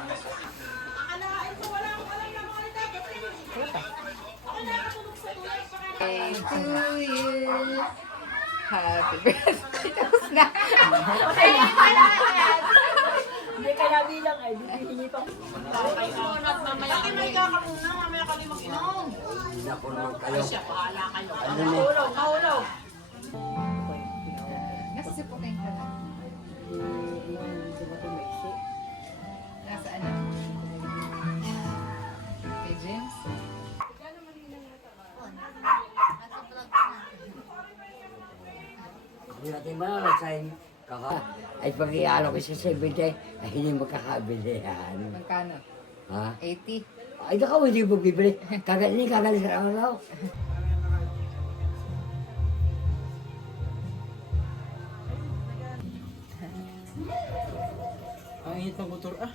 Akalain ko wala akong alam na mga dagat eh. Ako nakatulog sa tulay pa ka. Day to you. Happy birthday. Tapos na. Okay, wala yan. Hindi kaya bilang ay, hindi pa. Bakit may kakamuna, mamaya ka rin mag-inom. Ay siya, pahala kayo. Mahulog. Nasusupukin ka na. Nasa ano? Kay James? Hindi natin malalasay. Ay pag-ialo ko sa 70, ay hindi makakabili yan. Magkano? Ha? 80. Ay nakaw, hindi mo bibili. Kagaling sa araw. Ang init ng motor ah.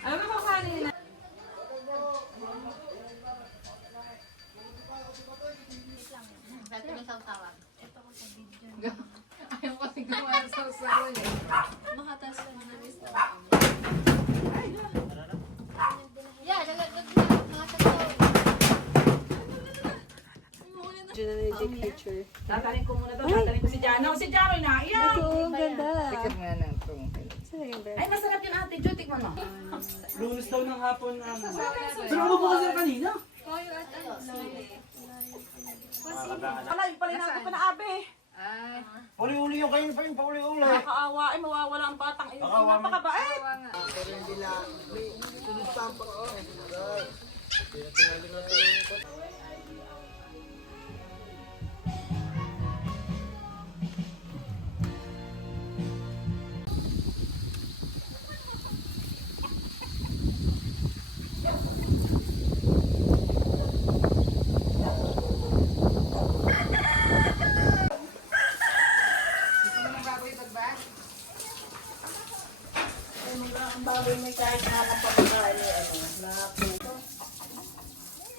Ano ba kanin na? Ayaw kasi gawa sa usawan eh. Genetic picture. Tatarin ko muna to. Tatarin ko si Jano. Si Jano na. Iyan. Ang ganda. Tikad nga ng itong. Ay, masarap yung ate Jo. Tikman mo. Lunes daw ng hapon na ano. Pero ano ba kasi kanina? Wala, yung palinado pa na abe. Ay, Uli-uli yung kain pa yun, pauli-uli. Nakakaawa. Ay, mawawala ang batang. Ay, napakabait. kawa nga. Gusto mo ng baboy bagbag? Ang baboy may kahit nakakapagkain eh, ano, na puto.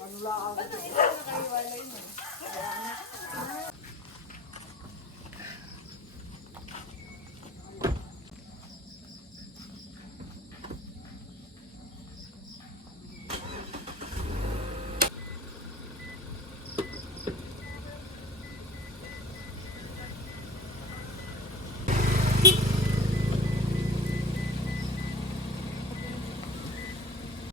Ano lang ang... Ba't nang isa na kayo walay mo?